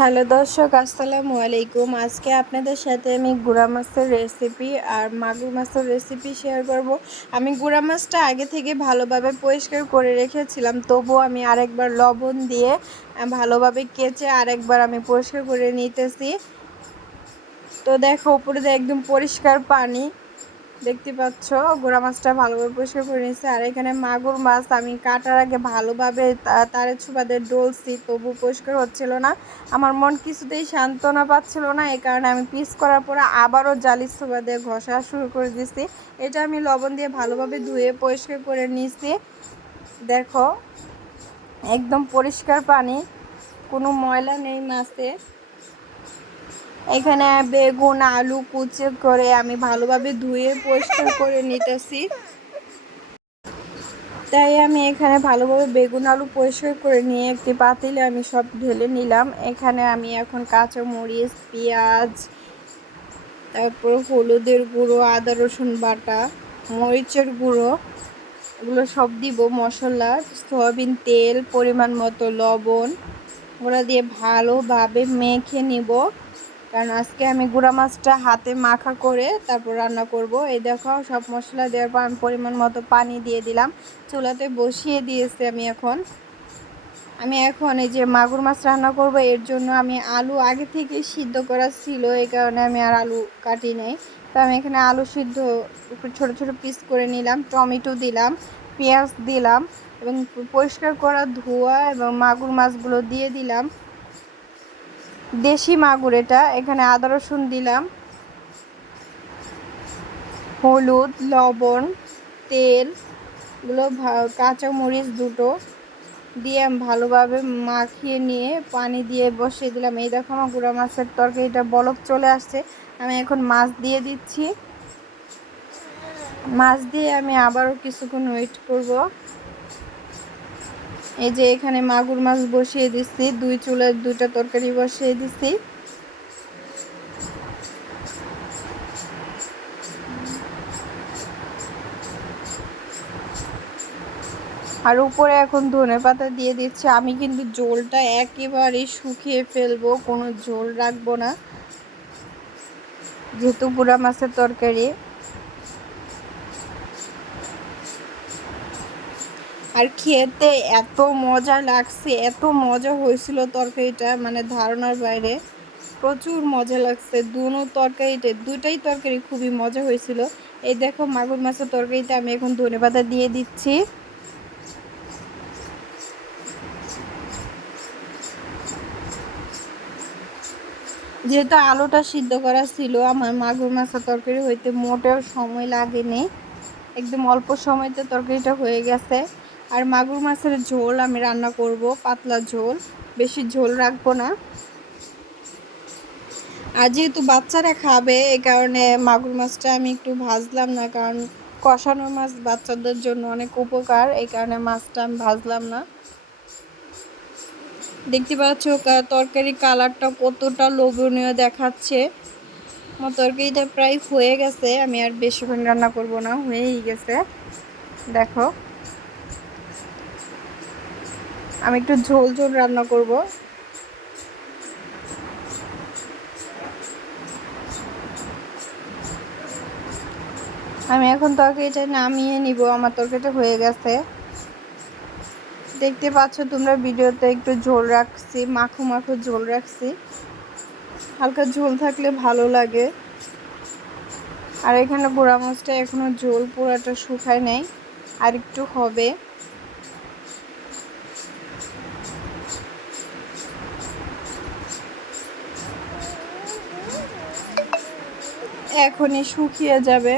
Hello দর্শক, আসসালামু আলাইকুম। আজকে আপনাদের সাথে আমি গুঁড়া মাছের রেসিপি আর মাগুর মাছের রেসিপি শেয়ার করব। আমি গুঁড়া মাছটা আগে থেকে ভালোভাবে পরিষ্কার করে রেখেছিলাম, তবুও আমি আরেকবার লবণ দিয়ে ভালোভাবে কেচে আরেকবার আমি পরিষ্কার করে নিতেছি। তো দেখো, উপরে একদম পরিষ্কার পানি দেখতে পাচ্ছ? গোড়া মাছটা ভালোভাবে পরিষ্কার করে নিয়েছে। আর এখানে মাগুর মাছ আমি কাটার আগে ভালোভাবে তারে ছুপাতে ডলছি তবু পরিষ্কার হচ্ছিল না। আমার মন কিছুতেই সান্ত্বনা পাচ্ছিল না, এই কারণে আমি পিস করার পরে আবারও জালি ছোপা দিয়ে ঘষা শুরু করে দিছি এটা আমি লবণ দিয়ে ভালোভাবে ধুয়ে পরিষ্কার করে নিয়েছি। দেখো, একদম পরিষ্কার পানি, কোনো ময়লা নেই মাছে। এখানে বেগুন, আলু কুচি করে আমি ভালোভাবে ধুয়ে পরিষ্কার করে নিতেছি। তাই আমি এখানে ভালোভাবে বেগুন, আলু পরিষ্কার করে নিয়ে একটি পাতিলে আমি সব ঢেলে নিলাম। এখানে আমি এখন কাঁচা মরিচ পেঁয়াজ, তারপর হলুদের গুঁড়ো, আদা, রসুন বাটা, মরিচের গুঁড়ো, এগুলো সব দিব, মশলা, সয়াবিন তেল, পরিমাণ মতো লবণ ওরা দিয়ে ভালোভাবে মেখে নিব। কারণ আজকে আমি গুঁড়া মাছটা হাতে মাখা করে তারপর রান্না করব। এই দেখো, সব মশলা দেওয়ার পর পরিমাণ মতো পানি দিয়ে দিলাম। চুলাতে বসিয়ে দিয়েছি আমি এখন। আমি এখন এই যে মাগুর মাছ রান্না করব, এর জন্য আমি আলু আগে থেকে সিদ্ধ করা ছিল, এই কারণে আমি আর আলু কাটি নাই। তো আমি এখানে আলু সিদ্ধ ছোট ছোট পিস করে নিলাম, টমেটো দিলাম, পেঁয়াজ দিলাম এবং পরিষ্কার করা ধোয়া এবং মাগুর মাছগুলো দিয়ে দিলাম। দেশি মাগুর এটা। এখানে আদা, রসুন দিলাম। হলুদ, লবণ, তেলগুলো কাঁচা মরিচ দুটো দিয়ে ভালোভাবে মাখিয়ে নিয়ে পানি দিয়ে বসিয়ে দিলাম। এই দেখো আমার গুঁড়া মাছের তরকারিটা বলক চলে আসছে। আমি এখন মাছ দিয়ে দিচ্ছি। মাছ দিয়ে আমি আবারও কিছুক্ষণ ওয়েট করব। এই যে এখানে মাগুর মাছ বসিয়ে দিচ্ছি, দুই চুলের দুইটা তরকারি বসিয়ে দিচ্ছি। আর উপরে এখন ধনে পাতা দিয়ে দিচ্ছে। আমি কিন্তু জোলটা একেবারে শুকিয়ে ফেলব, কোনো ঝোল রাখব না। যেহেতু গুঁড়া মাছের তরকারি। আর খেতে এত মজা লাগছে, এত মজা হয়েছিল তরকারিটা মানে ধারণার বাইরে। প্রচুর মজা লাগছে, দুনো তরকারিতে, দুইটাই তরকারি খুবই মজা হয়েছিল। এই দেখো মাগুর মাছের তরকারিতে আমি এখন ধনে পাতা দিয়ে দিচ্ছি। যেহেতু আলুটা সিদ্ধ করা ছিল, আমার মাগুর মাছের তরকারি হইতে মোটেও সময় লাগেনি। একদম অল্প সময়তে তরকারিটা হয়ে গেছে। আর মাগুর মাছের ঝোল আমি রান্না করব, পাতলা ঝোল। বেশি ঝোল রাখব না। আর যেহেতু বাচ্চারা খাবে এই কারণে মাগুর মাছটা আমি একটু ভাজলাম না, কারণ কষানো মাছ বাচ্চাদের জন্য অনেক উপকার, এই কারণে মাছটা আমি ভাজলাম না। দেখতে পাচ্ছ তরকারি কালারটা কতটা লোভনীয় দেখাচ্ছে। আমার তরকারিটা প্রায় হয়ে গেছে, আমি আর বেশিক্ষণ রান্না করব না, হয়েই গেছে। দেখো। আমি একটু ঝোল ঝোল রান্না করব। আমি এখন তরকারিটা নামিয়ে নিব, আমার তরকারিটা হয়ে গেছে। দেখতে পাচ্ছ তোমরা ভিডিওতে একটু ঝোল রাখছি, মাখো মাখো ঝোল রাখছি। হালকা ঝোল থাকলে ভালো লাগে। আর এখানে গোড়া মাছটা এখনও ঝোল পুরাটা শুকায় নেই, আর একটু হবে। এখনই শুকিয়ে যাবে।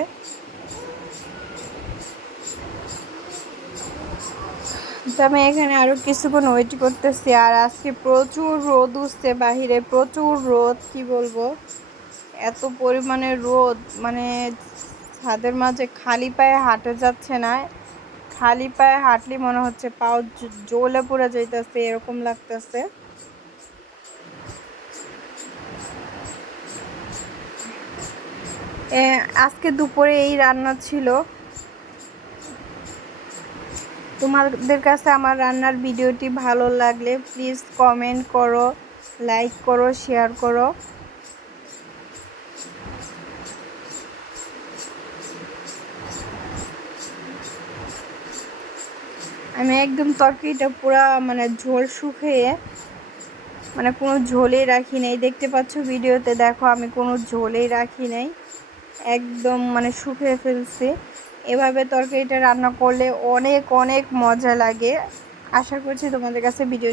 আমি এখানে আরও কিছুক্ষণ ওয়েট করতেছি, আর আজকে প্রচুর রোদ উঠছে বাহিরে, প্রচুর রোদ, কি বলব? এত পরিমাণে রোদ মানে ছাদের মাঝে খালি পায়ে হাঁটে যাচ্ছে না। খালি পায়ে হাঁটলে মনে হচ্ছে পাও জ্বলে পড়ে যাইতেছে, এরকম লাগতেছে। আজকে দুপুরে এই রান্না ছিল। তোমাদের কাছে আমার রান্নার ভিডিওটি ভালো লাগলে প্লিজ কমেন্ট করো লাইক করো শেয়ার করো। আমি একদম তরকারিটা পুরা মানে ঝোল শুকিয়ে মানে কোনো ঝোলেই রাখি নাই। দেখতে পাচ্ছ ভিডিওতে, দেখো আমি কোনো ঝোলেই রাখি নাই। একদম মানে শুকিয়ে ফেলছি। এভাবে তরকারিটা রান্না করলে অনেক অনেক মজা লাগে। আশা করছি তোমাদের কাছে ভিডিও